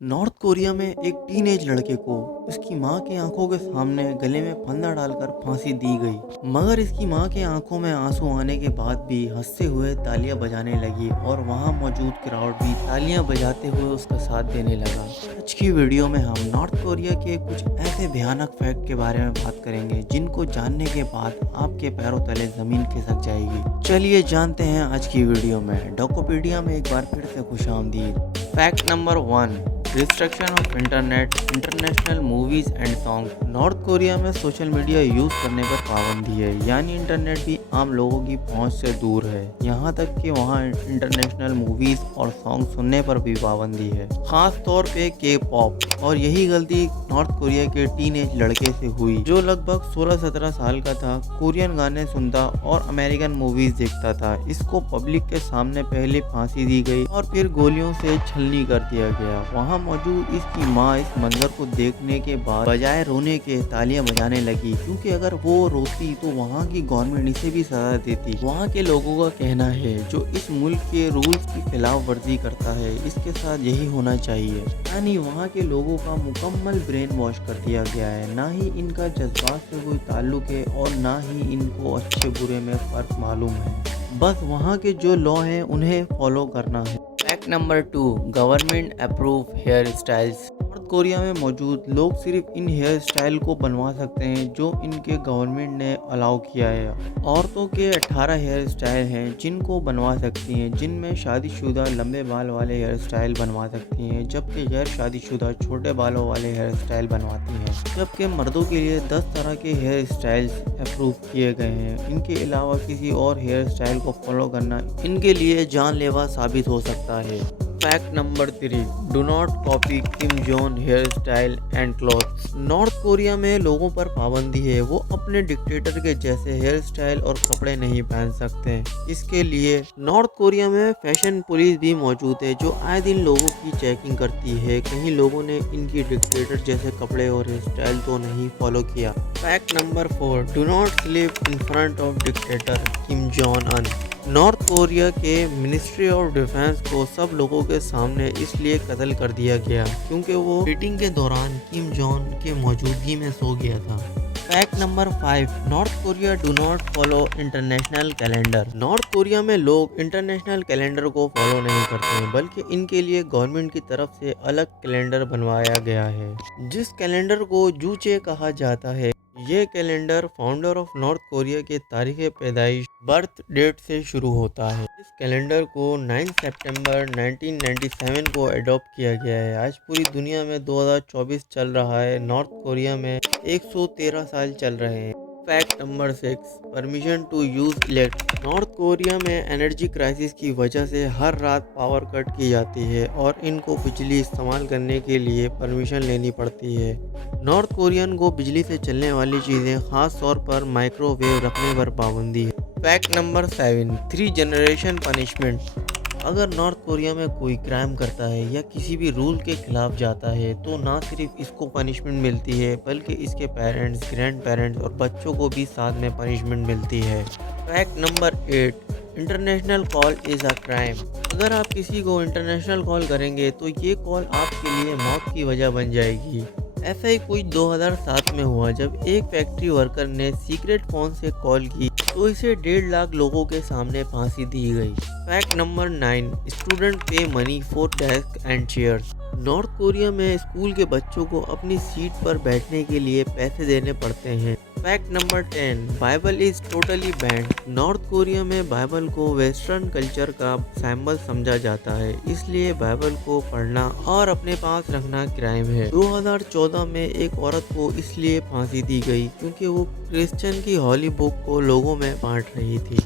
North Korea में एक teenage लड़के को उसकी मां की आंखों के सामने गले में फंदा डालकर फांसी दी गई। मगर इसकी मां की आंखों में आंसू आने के बाद भी हंसते हुए तालियां बजाने लगी और वहां मौजूद क्राउड भी तालियां बजाते हुए उसका साथ देने लगा। आज की वीडियो में हम नॉर्थ कोरिया के कुछ ऐसे भयानक फैक्ट के बारे में बात करेंगे जिनको जानने के बाद आपके पैरों तले जमीन खिसक जाएगी। चलिए जानते हैं आज की वीडियो में। डॉकोपीडिया में एक बार फिर से खुशामदीद। Fact number 1, restriction of internet, international movies and song. North Korea में सोशल मीडिया यूज करने पर पाबंदी है, यानी इंटरनेट भी आम लोगों की पहुंच से दूर है। यहाँ तक कि वहाँ इंटरनेशनल मूवीज और सॉन्ग सुनने पर भी पाबंदी है, खास तौर पे के पॉप। और यही गलती नॉर्थ कोरिया के टीनेज लड़के से हुई जो लगभग 16-17 साल का था। कोरियन गाने सुनता और अमेरिकन मूवीज देखता था। इसको पब्लिक के सामने पहले फांसी दी गई और फिर गोलियों से छलनी कर दिया गया। वहाँ मौजूद इसकी माँ इस मंजर को देखने के बाद बजाय रोने के तालियां बजाने लगी, क्योंकि अगर वो रोती तो वहाँ की गवर्नमेंट इसे भी सजा देती। वहाँ के लोगों का कहना है जो इस मुल्क के रूल्स की खिलाफ वर्जी करता है इसके साथ यही होना चाहिए। यानी वहाँ के लोगों का मुकम्मल ब्रेन वॉश कर दिया गया है। ना ही इनका जज्बात से कोई ताल्लुक है और ना ही इनको अच्छे बुरे में फर्क मालूम है। बस वहाँ के जो लॉ हैं उन्हें फॉलो करना है। Fact number 2, government approve hair styles. North Korea में मौजूद लोग सिर्फ इन हेयर स्टाइल को बनवा सकते हैं जो इनके गवर्नमेंट ने अलाउ किया है। औरतों के 18 हेयर स्टाइल हैं जिनको बनवा सकती हैं, जिनमें शादीशुदा लंबे बाल वाले हेयर स्टाइल बनवा सकती हैं, जबकि गैर शादीशुदा छोटे बालों वाले हेयर स्टाइल बनवाती हैं। जबकि मर्दों के लिए 10 तरह के हेयर स्टाइल्स अप्रूव किए गए हैं। इनके अलावा किसी और हेयर स्टाइल को फॉलो करना इनके लिए जानलेवा साबित हो सकता है। Fact number 3, do not copy Kim Jong hair style and clothes. North Korea में लोगों पर पाबंदी है, वो अपने डिक्टेटर के जैसे हेयर स्टाइल और कपड़े नहीं पहन सकते। इसके लिए नॉर्थ कोरिया में फैशन पुलिस भी मौजूद है जो आए दिन लोगों की चेकिंग करती है कहीं लोगों ने इनकी डिक्टेटर जैसे कपड़े और हेयर स्टाइल तो नहीं फॉलो किया। Fact number 4, do not sleep in front of dictator Kim Jong Un. North Korea के मिनिस्ट्री ऑफ डिफेंस को सब लोगों के सामने इसलिए कत्ल कर दिया गया क्योंकि वो मीटिंग के दौरान किम जोन के मौजूदगी में सो गया था। Fact number 5, north Korea do not follow international calendar. North Korea में लोग इंटरनेशनल कैलेंडर को फॉलो नहीं करते हैं, बल्कि इनके लिए गवर्नमेंट की तरफ से अलग कैलेंडर बनवाया गया है जिस कैलेंडर को जूचे कहा जाता है। ये calendar founder of north Korea के तारीख पैदाइश बर्थ डेट से शुरू होता है। इस कैलेंडर को 9 सितंबर 1997 को अडॉप्ट किया गया है। आज पूरी दुनिया में 2024 चल रहा है, नॉर्थ कोरिया में 113 साल चल रहे हैं। Fact number 6, permission to use electric. North Korea में एनर्जी क्राइसिस की वजह से हर रात पावर कट की जाती है और इनको बिजली इस्तेमाल करने के लिए परमिशन लेनी पड़ती है। नॉर्थ कोरियन को बिजली से चलने वाली चीज़ें, खास तौर पर माइक्रोवेव रखने पर पाबंदी है। Fact number 7, 3 generation punishment. अगर नॉर्थ कोरिया में कोई क्राइम करता है या किसी भी रूल के खिलाफ जाता है तो ना सिर्फ इसको पनिशमेंट मिलती है बल्कि इसके पेरेंट्स, ग्रैंड पेरेंट्स और बच्चों को भी साथ में पनिशमेंट मिलती है। Fact number 8, international call is a crime. अगर आप किसी को इंटरनेशनल कॉल करेंगे तो ये कॉल आपके लिए मौत की वजह बन जाएगी। ऐसा ही कुछ 2007 में हुआ जब एक फैक्ट्री वर्कर ने सीक्रेट फ़ोन से कॉल की तो इसे 1.5 लाख लोगों के सामने फांसी दी गई। फैक्ट नंबर 9, स्टूडेंट पे money for desk and chairs. North Korea में स्कूल के बच्चों को अपनी सीट पर बैठने के लिए पैसे देने पड़ते हैं। Fact number 10, Bible is totally band. North Korea में बाइबल को वेस्टर्न कल्चर का सिंबल समझा जाता है, इसलिए बाइबल को पढ़ना और अपने पास रखना क्राइम है। 2014 में एक औरत को इसलिए फांसी दी गई क्योंकि वो क्रिश्चियन की हॉली बुक को लोगों में बांट रही थी।